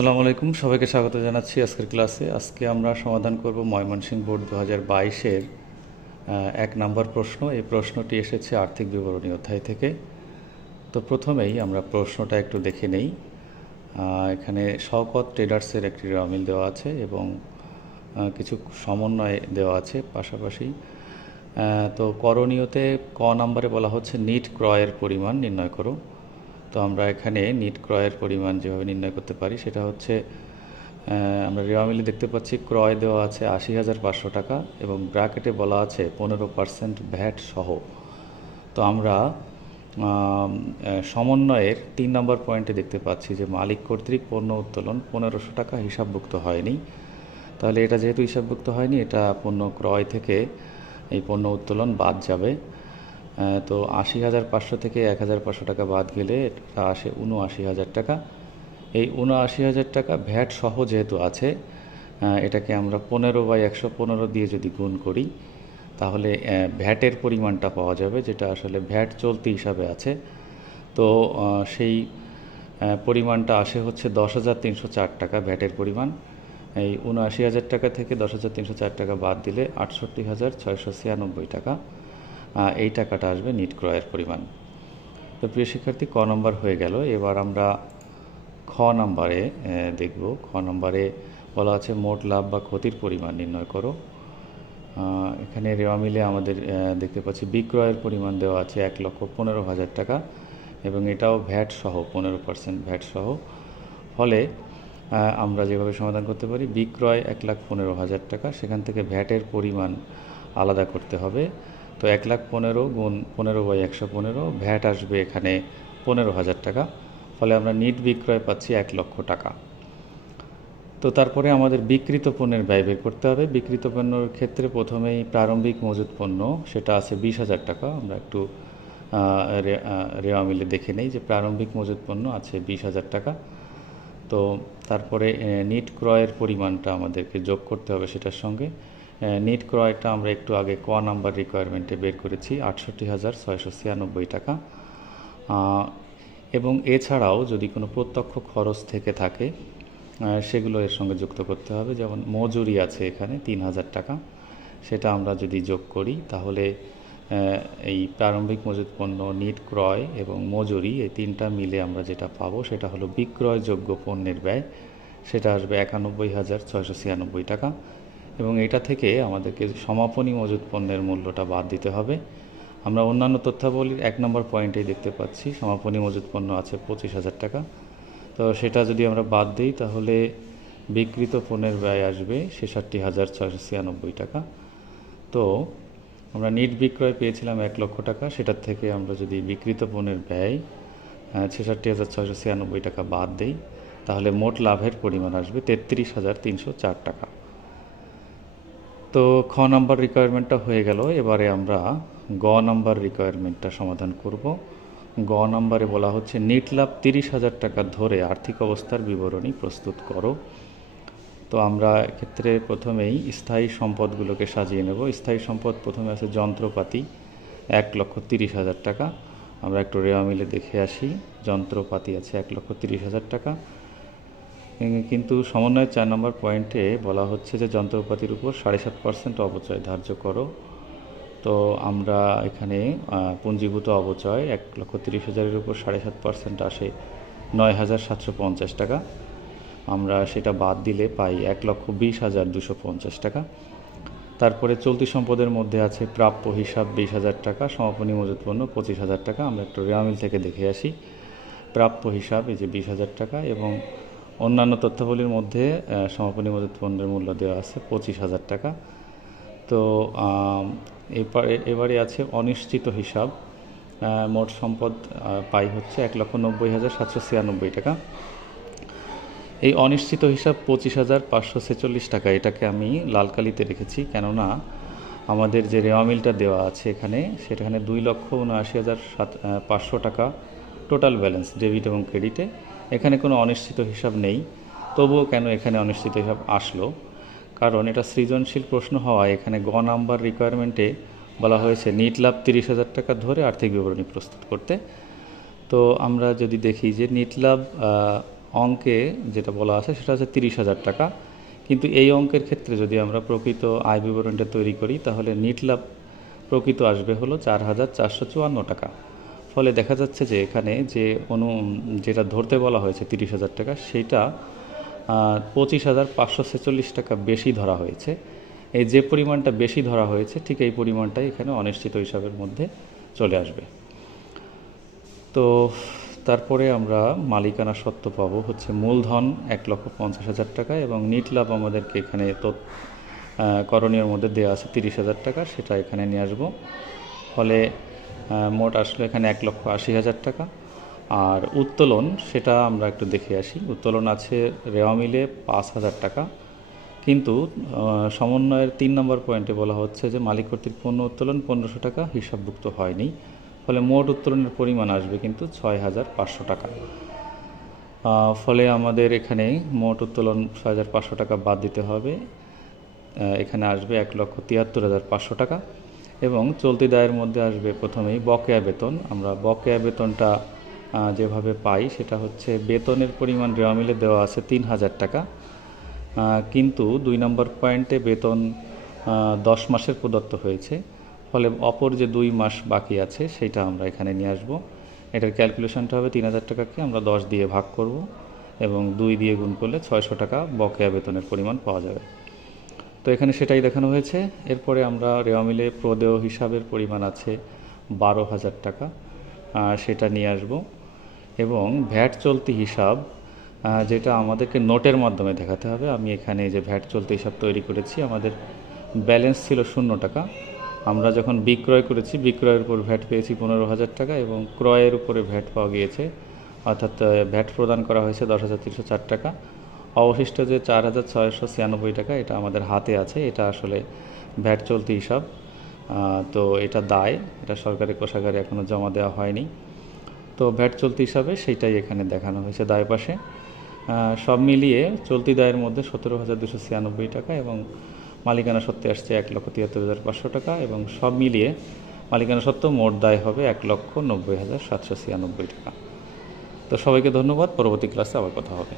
আসসালামু আলাইকুম, সবাইকে স্বাগত জানাচ্ছি আজকের ক্লাসে। আজকে আমরা সমাধান করব ময়মনসিংহ বোর্ড 2022-এর 1 নম্বর প্রশ্ন। এই প্রশ্নটি এসেছে আর্থিক বিবরণী অধ্যায় থেকে। তো প্রথমেই আমরা প্রশ্নটা একটু দেখে নেই। এখানে শওকত ট্রেডার্সের একটি রেওয়ামিল দেওয়া আছে এবং কিছু সমন্বয় দেওয়া আছে পাশাপাশি। তো করণীয়তে ক নম্বরে বলা হচ্ছে নিট ক্রয়ের পরিমাণ নির্ণয় করো। তো আমরা এখানে নিট ক্রয়ের পরিমাণ যেভাবে নির্ণয় করতে পারি সেটা হচ্ছে, আমরা রেওয়ামিলে দেখতে পাচ্ছি ক্রয় দেওয়া আছে 80,500 টাকা এবং ব্র্যাকেটে বলা আছে 15% ভ্যাট সহ। তো আমরা সমন্বয়ের 3 নম্বর পয়েন্টে দেখতে পাচ্ছি যে মালিক কর্তৃক পণ্য উত্তোলন 1500 টাকা হিসাবভুক্ত হয়নি। তাহলে এটা যেহেতু হিসাবভুক্ত হয়নি, এটা পণ্য ক্রয় থেকে এই পণ্য উত্তোলন বাদ যাবে। তো 80,500 থেকে 1,500 টাকা বাদ গেলে এটা আসে 79,000 টাকা। এই 79,000 টাকা ভ্যাট সহ যেহেতু আছে, এটাকে আমরা 15/115 দিয়ে যদি গুণ করি তাহলে ভ্যাটের পরিমাণটা পাওয়া যাবে, যেটা আসলে ভ্যাট চলতি হিসাবে আছে। তো সেই পরিমাণটা আসে হচ্ছে 10,304 টাকা ভ্যাটের পরিমাণ। এই 79,000 টাকা থেকে 10,304 টাকা বাদ দিলে 68,696 টাকা, এই টাকাটা আসবে নিট ক্রয়ের পরিমাণ। তো প্রিয় শিক্ষার্থী, ক নম্বর হয়ে গেল। এবার আমরা খ নম্বরে দেখব। খ নম্বরে বলা আছে মোট লাভ বা ক্ষতির পরিমাণ নির্ণয় করো। এখানে রেওয়ামিলে আমাদের দেখতে পাচ্ছি বিক্রয়ের পরিমাণ দেওয়া আছে 1,15,000 টাকা এবং এটাও ভ্যাট সহ 15% ভ্যাট সহ। ফলে আমরা যেভাবে সমাধান করতে পারি, বিক্রয় 1,15,000 টাকা, সেখান থেকে ভ্যাটের পরিমাণ আলাদা করতে হবে। তো 1,15,000 গুণ 15/115, ভ্যাট আসবে এখানে 15,000 টাকা। ফলে আমরা নিট বিক্রয় পাচ্ছি 1,00,000 টাকা। তো তারপরে আমাদের বিক্রিত পণ্যের ব্যয় বের করতে হবে। বিক্রিত পণ্যের ক্ষেত্রে প্রথমেই প্রারম্ভিক মজুত পণ্য, সেটা আছে 20,000 টাকা। আমরা একটু রেওয়ামিলে দেখে নেই যে প্রারম্ভিক মজুত পণ্য আছে 20,000 টাকা। তো তারপরে নিট ক্রয়ের পরিমাণটা আমাদেরকে যোগ করতে হবে সেটার সঙ্গে। নিট ক্রয়টা আমরা একটু আগে ক নাম্বার রিকোয়ারমেন্টে বের করেছি 68,696 টাকা। এবং এছাড়াও যদি কোনো প্রত্যক্ষ খরচ থেকে থাকে সেগুলো এর সঙ্গে যুক্ত করতে হবে। যেমন মজুরি আছে এখানে 3,000 টাকা, সেটা আমরা যদি যোগ করি তাহলে এই প্রারম্ভিক মজুত পণ্য, নিট ক্রয় এবং মজুরি, এই তিনটা মিলে আমরা যেটা পাবো সেটা হলো বিক্রয়যোগ্য পণ্যের ব্যয়। সেটা আসবে 91,696 টাকা এবং এটা থেকে আমাদেরকে সমাপনী মজুত পণ্যের মূল্যটা বাদ দিতে হবে। আমরা অন্যান্য তথ্যাবলীর 1 নম্বর পয়েন্টেই দেখতে পাচ্ছি সমাপনী মজুত পণ্য আছে 25,000 টাকা। তো সেটা যদি আমরা বাদ দিই তাহলে বিক্রিত পণ্যের ব্যয় আসবে 66,696 টাকা। তো আমরা নিট বিক্রয় পেয়েছিলাম 1,00,000 টাকা, সেটার থেকে আমরা যদি বিক্রিত পণ্যের ব্যয় 66,696 টাকা বাদ দিই তাহলে মোট লাভের পরিমাণ আসবে 33,304 টাকা। তো খ নাম্বার রিকোয়ারমেন্টটা হয়ে গেল। এবারে আমরা গ নাম্বার রিকোয়ারমেন্টটা সমাধান করব। গ নাম্বারে বলা হচ্ছে নিট লাভ 30,000 টাকা ধরে আর্থিক অবস্থার বিবরণী প্রস্তুত করো। তো আমরা এক্ষেত্রে প্রথমেই স্থায়ী সম্পদগুলোকে সাজিয়ে নেব। স্থায়ী সম্পদ প্রথমে আছে যন্ত্রপাতি 1,30,000 টাকা। আমরা একটু রেওয়ামিলে দেখে আসি। যন্ত্রপাতি আছে 1,30,000 টাকা, কিন্তু সমন্বয়ের 4 নম্বর পয়েন্টে বলা হচ্ছে যে যন্ত্রপাতির উপর 7.5% অবচয় ধার্য করো। তো আমরা এখানে পুঞ্জীভূত অবচয় 1,30,000-এর উপর 7.5% আসে 9,750 টাকা। আমরা সেটা বাদ দিলে পাই 1,20,250 টাকা। তারপরে চলতি সম্পদের মধ্যে আছে প্রাপ্য হিসাব 20,000 টাকা, সমাপনী মজুত পণ্য 25,000 টাকা। আমরা একটু রেওয়ামিল থেকে দেখে আসি। প্রাপ্য হিসাব এই যে 20,000 টাকা এবং অন্যান্য তথ্যাবলীর মধ্যে সমাপনী মজুত পণ্যের মূল্য দেওয়া আছে 25,000 টাকা। তো এবারে আছে অনিশ্চিত হিসাব। মোট সম্পদ পাই হচ্ছে 1,90,796 টাকা। এই অনিশ্চিত হিসাব 25,546 টাকা। এটাকে আমি লাল কালিতে রেখেছি, কেননা আমাদের যে রেওয়ামিলটা দেওয়া আছে এখানে, সেখানে 2,79,500 টাকা টোটাল ব্যালেন্স ডেবিট এবং ক্রেডিটে। এখানে কোনো অনিশ্চিত হিসাব নেই। তবুও কেন এখানে অনিশ্চিত হিসাব আসলো? কারণ এটা সৃজনশীল প্রশ্ন হওয়ায় এখানে গ নাম্বার রিকোয়ারমেন্টে বলা হয়েছে নিট লাভ 30,000 টাকা ধরে আর্থিক বিবরণী প্রস্তুত করতে। তো আমরা যদি দেখি যে নিট লাভ অঙ্কে যেটা বলা আছে সেটা হচ্ছে 30,000 টাকা। কিন্তু এই অঙ্কের ক্ষেত্রে যদি আমরা প্রকৃত আয় বিবরণীটা তৈরি করি তাহলে নিট লাভ প্রকৃত আসবে হলো 4,454 টাকা। ফলে দেখা যাচ্ছে যে এখানে যে যেটা ধরতে বলা হয়েছে 30,000 টাকা, সেটা 25,546 টাকা বেশি ধরা হয়েছে। এই যে পরিমাণটা বেশি ধরা হয়েছে ঠিক এই পরিমাণটাই এখানে অনিশ্চিত হিসাবের মধ্যে চলে আসবে। তো তারপরে আমরা মালিকানা সত্ত্ব পাবো হচ্ছে মূলধন 1,50,000 টাকা এবং নিট লাভ আমাদেরকে এখানে তো করণীয় মধ্যে দেওয়া আছে 30,000 টাকা, সেটা এখানে নিয়ে আসবো। ফলে মোট আসলে এখানে 1,80,000 টাকা। আর উত্তোলন সেটা আমরা একটু দেখে আসি। উত্তোলন আছে রেওয়া মিলে 5,000 টাকা, কিন্তু সমন্বয়ের 3 নম্বর পয়েন্টে বলা হচ্ছে যে মালিক কর্তৃক পণ্য উত্তোলন 1,500 টাকা হিসাবভুক্ত হয়নি। ফলে মোট উত্তোলনের পরিমাণ আসবে কিন্তু 6,500 টাকা। ফলে আমাদের এখানে মোট উত্তোলন 6,500 টাকা বাদ দিতে হবে। এখানে আসবে 1,73,500 টাকা এবং চলতি দায়ের মধ্যে আসবে প্রথমেই বকেয়া বেতন। আমরা বকেয়া বেতনটা যেভাবে পাই সেটা হচ্ছে বেতনের পরিমাণ রেওয়া মিলে দেওয়া আছে 3,000 টাকা, কিন্তু 2 নম্বর পয়েন্টে বেতন 10 মাসের প্রদত্ত হয়েছে। ফলে অপর যে 2 মাস বাকি আছে সেটা আমরা এখানে নিয়ে আসবো। এটার ক্যালকুলেশনটা হবে 3,000 টাকাকে আমরা 10 দিয়ে ভাগ করব এবং 2 দিয়ে গুণ করলে 600 টাকা বকেয়া বেতনের পরিমাণ পাওয়া যাবে। তো এখানে সেটাই দেখানো হয়েছে। এরপরে আমরা রেওয়া মিলে প্রদেয় হিসাবের পরিমাণ আছে 12,000 টাকা, সেটা নিয়ে আসব এবং ভ্যাট চলতি হিসাব যেটা আমাদেরকে নোটের মাধ্যমে দেখাতে হবে। আমি এখানে যে ভ্যাট চলতি হিসাব তৈরি করেছি, আমাদের ব্যালেন্স ছিল 0 টাকা। আমরা যখন বিক্রয় করেছি বিক্রয়ের উপর ভ্যাট পেয়েছি 15,000 টাকা এবং ক্রয়ের উপরে ভ্যাট পাওয়া গিয়েছে, অর্থাৎ ভ্যাট প্রদান করা হয়েছে 10,304 টাকা। অবশিষ্ট যে 4,696 টাকা এটা আমাদের হাতে আছে, এটা আসলে ভ্যাট চলতি হিসাব। তো এটা দায়, এটা সরকারি কোষাগারে এখনও জমা দেওয়া হয়নি। তো ভ্যাট চলতি হিসাবে সেইটাই এখানে দেখানো হয়েছে দায় পাশে। সব মিলিয়ে চলতি দায়ের মধ্যে 17,296 টাকা এবং মালিকানা সত্ত্বে আসছে 1,73,500 টাকা এবং সব মিলিয়ে মালিকানা সত্ত্ব মোট দায় হবে 1,90,796 টাকা। তো সবাইকে ধন্যবাদ। পরবর্তী ক্লাসে আবার কথা হবে।